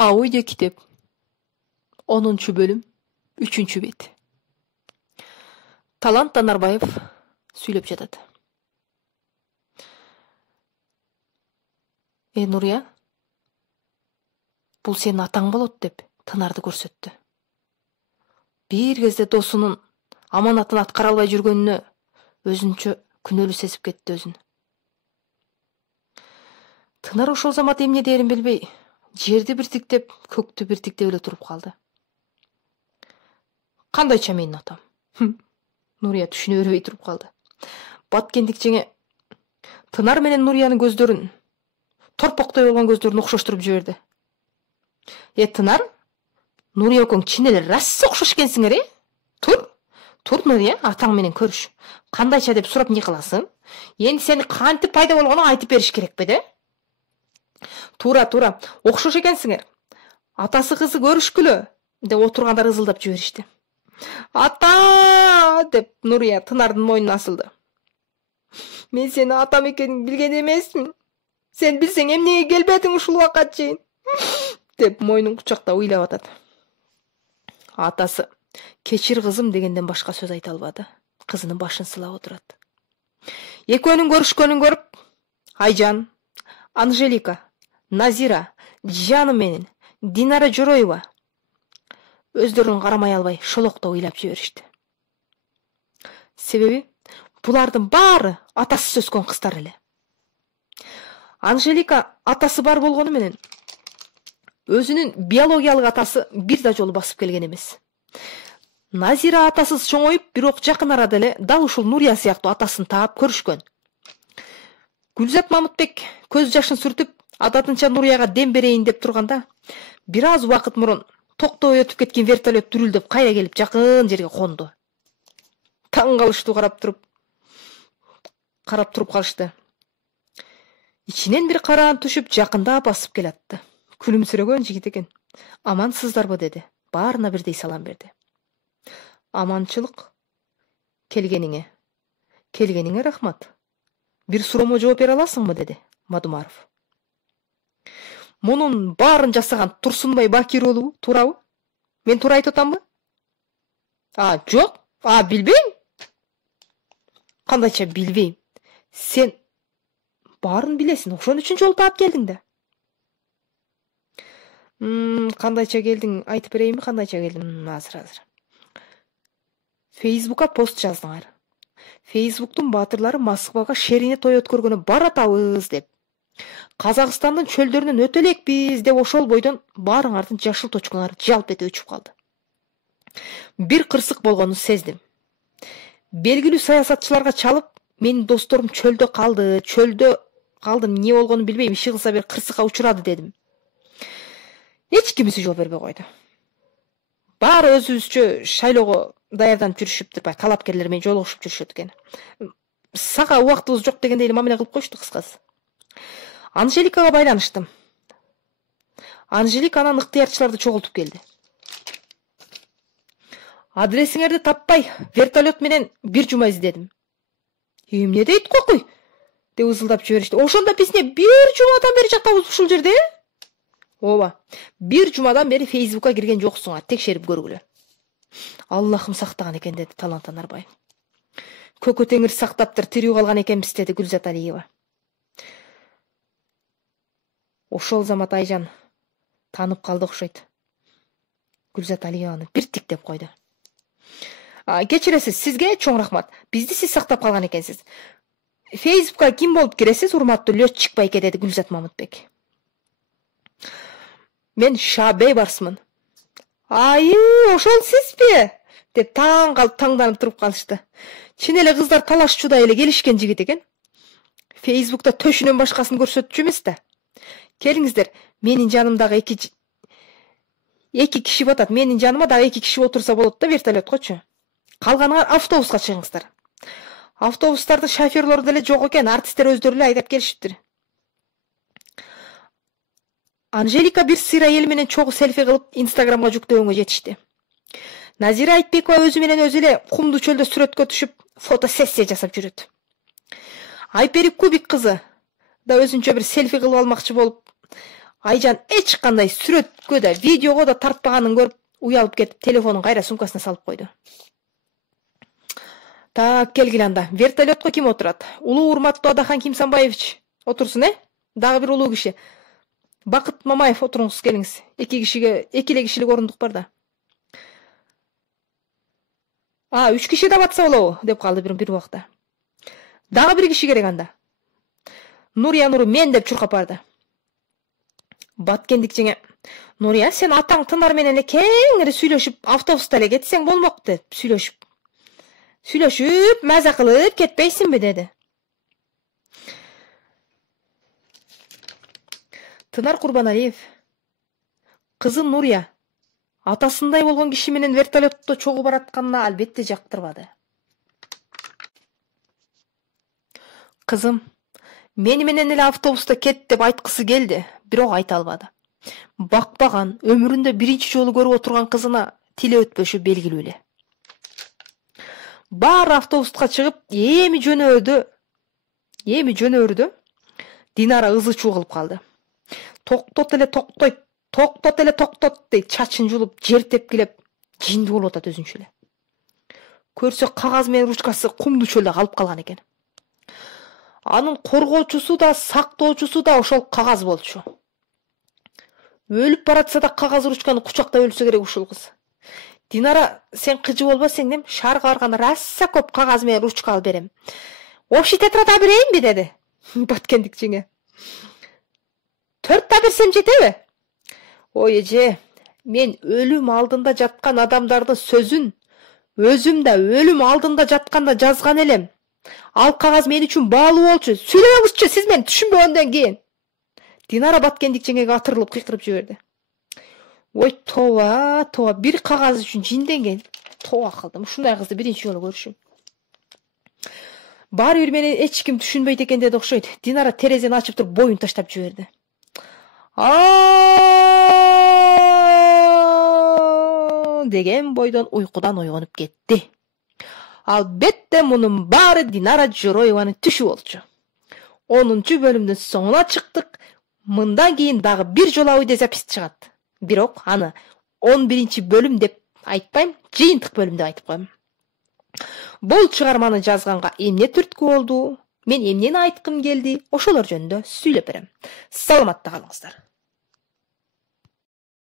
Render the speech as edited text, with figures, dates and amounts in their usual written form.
Аудио китеп 10 бөлім 3 бет. Талант Танарбаев сөйлеп жатады. Нұрия, бұл сенің атаң болады деп Тынарды көрсетті. Bir кезде досының аманатын атқара албай жүргөнүнө өзүнчө күнөөлүү сезип кетти өзүн. Тынар ошол замат эмне дээрин билбей, жерди бир тиктеп, көктү бир тиктеп эле туруп калды. Кандайча менин атам? Нурия түшүнө бербей туруп калды. Баткендик жеңе Тынар менен Нуриянын көздөрүн, торпоктой болгон көздөрүн окшоштуруп жиберди. Тынар, Нурия экөөң чын эле рас окшош экенсиңер, Тур Нурия, атаң менен көрүш. Кандайча деп сурап эмне кыласың? Энди сени кантип пайда болгонун айтып бериш керек беде? Тура, окшош экенсиңер. Атасы кызы көрүшкүлө деп отургандар ызылдап жиберишти. Ата деп Нурия Тынардын мойнуна асылды. Мен сени атам экенин билген эмесмин. Сен билсең эмнеге келбедиң ушул убакка чейин? Деп мойнун кучактап ыйлап атат. Атасы кечир кызым дегенден башка сөз айта албады. Кызынын башын сылап отурат. Экөөнүн көрүшкөнүн көрүп, Айжан, Анжелика, Назира, жаным менен Динара Жороева өздөрүн карамай албай шолоктоп ыйлап жиберишти. Себеби булардын баары атасыз өскөн кыздар эле. Анжелика атасы бар болгону менен өзүнүн биологиялык атасы бир да жолу басып келген эмес. Назира атасыз чоңоюп, бирок жакын арада эле дал ушул Нурия сыяктуу атасын таап көрүшкөн. Гүлзат Мамытбек көз жашын сүртүп, адатынча Нурияга дем берейин деп турганда, бир аз убакыт мурун токтобой өтүп кеткен вертолет дүрүлдөп кайра келип жакын жерге конду. Таң калыштуу карап туруп калышты. Ичинен бир караан түшүп, жакында басып келатты. Күлүмсүрөгөн жигит экен. Амансыздарбы деди. Баарына бирдей салам берди. Аманчылык. Келгениңе рахмат. Бир суроомо жооп бере аласыңбы деди Мадумаров. Мунун баарын жасаган Турсунбай Бакир уулу, туурабы? Мен туура айтып атамбы? Жок. Билбейм. Кандайча билбейм? Сен баарын билесиң, ошон үчүн жол таап келдиң да. Кандайча келдиң, айтып берейинби, кандайча келдим? Азыр. Фейсбукка пост жаздыңар. Фейсбуктун баатырлары Москвага шерине той өткөргөнү баратабыз деп. Казакстандын чөлдөрүнөн өтө элекпиз деп ошол бойдон баарыңардын жашыл точкуңар жалп эте учуп калды. Бир кырсык болгонун сездим. Белгилүү саясатчыларга чалып, менин досторум чөлдө калдым, эмне болгонун билбейм, иши кылса бир кырсыкка учурады дедим. Эч кимиси жооп бербей койду. Баары өзүбүзчө шайлоого даярданып жүрүшүптүр, талапкерлер менен жолугушуп жүрүшөт экен. Сага убактыбыз жок дегендей эле мамиле кылып коюшту кыскасы. Анжеликага байланыштым. Анжелика анан ыктыярчыларды чогултуп келди. Адресиңерди таппай, вертолет менен бир жума издедим. Эмне дейт кокуй? Деп ызылдап жиберишти. Ошондо биз бир жумадан бери жатабыз ушул жерде? Ооба, бир жумадан бери Фейсбукка кирген жоксуңар, текшерип көргүлө. Аллахым сактаган экен деди Талант Танарбаев. Көкө теңир сактаптыр, тирүү калган экенбиз деди Гүлзат Алиева. Ошол замат Айжан таанып калды окшойт. Гүлзат Алиеваны бир тиктеп койду. Кечиресиз, сизге чоң рахмат. Бизди сиз сактап калган экенсиз. Фейсбукка ким болуп киресиз, урматтуу летчик байке деди Гүлзат Мамытбек. Мен Шабей барсмын. Ошол сизби? Деп таң калып таңданып туруп калышты. Чын эле кыздар талашчудай эле келишкен жигит экен. Фейсбукта төшүнөн башкасын көрсөтчү эмес да. Келиңиздер, менин жанымдагы эки киши батат. Менин жаныма дагы эки киши отурса болот да вертолеткочу. Калганыңар автобуска чыгыңыздар. Автобустардын шоферлору деле жок экен, артисттер өздөрү эле айдап келишиптир. Анжелика бир сыйра эл менен чогуу селфи кылып Инстаграмга жүктөгөнгө жетишти. Назира Айтбекова өзү менен өзү эле кумдуу чөлдө сүрөткө түшүп, фотосессия жасап жүрөт. Айпери Кубик кызы да өзүнчө бир селфи кылып алмакчы болуп, Айжан эч кандай сүрөткө да, видеого да тартпаганын көрүп, уялып кетип, телефонун кайра сумкасына салып койду. Так, келгиле анда. Вертолетко ким отурат? Улуу урматтуу Адахан Кимсанбаевич отурсун, Дагы бир улуу киши. Бакыт Мамаев отуруңуз, келиңиз. Экиле кишилик орундук бар да. 3 киши да батса болобу, деп калды бир убакта. Дагы бир киши керек анда. Нурия Нуру мен деп чуркап барды. Баткендик жеңе, Нурия, сен атаң Тынар менен эле кеңири сүйлөшүп, автобуста эле кетсең болмок деп сүйлөшүп, маза кылып кетпейсиңби, деди. Тынар Курбаналиев, кызы Нурия, атасындай болгон киши менен вертолетто чогуу баратканына албетте жактырбады. Кызым, мени менен эле автобуста кет деп айткысы келди, бирок айта албады. Бакпаган, өмүрүндө биринчи жолу көрүп отурган кызына тили өтпөшү белгилүү эле. Баары автобуска чыгып, эми жөнөөрдө Динара ызы чуу кылып калды. Токтот эле дейт, чачын жулуп, жер тепкилеп, жинди болуп атат өзүнчө эле. Көрсө кагаз менен ручкасы кумдуу чөлдө калып калган экен. Анын коргоочусу да, сактоочусу да ошол кагаз болчу. Өлүп баратса да кагаз ручканы кучактап өлсө керек ушул кыз. Динара, сен кыжы болбосоң дем, шаарга барганда раса көп кагаз менен ручка алып берем. Общий тетрада берейинби, деди Баткендик жеңе. 4 та берсем жетеби? Ой эже, мен өлүм алдында жаткан адамдардын сөзүн өзүм да өлүм алдында жатканда жазган элем. Ал кагаз мен үчүн баалуу болчу. Сүйлөңүзчү, сиз мени түшүнбөгөндөн кийин. Динара Баткендик жеңеге атырылып кыйкырып жиберди. Ой, тоба, бир кагаз үчүн жинденген. Тоба кылдым, ушундай кызды биринчи жолу көрүшүм. Баары бир мени эч ким түшүнбөйт экен деди окшойт. Динара терезени ачып туруп боюн таштап жиберди. Деген бойдон уйкудан ойгонуп кетти. Албетте мунун баары Динара Жороеванын түшү болчу. 10-чу бөлүмдүн соңуна чыктык. Мындан кийин дагы бир жолу аудиозапись чыгат. Бирок аны 11-чи бөлүм деп айтпайм, жыйынтык бөлүм деп айтып коем. Бул чыгарманы жазганга эмне түрткү болду? Мен эмнени айткым келди? Ошолор жөнүндө сүйлөп берем. Саламатта калыңыздар.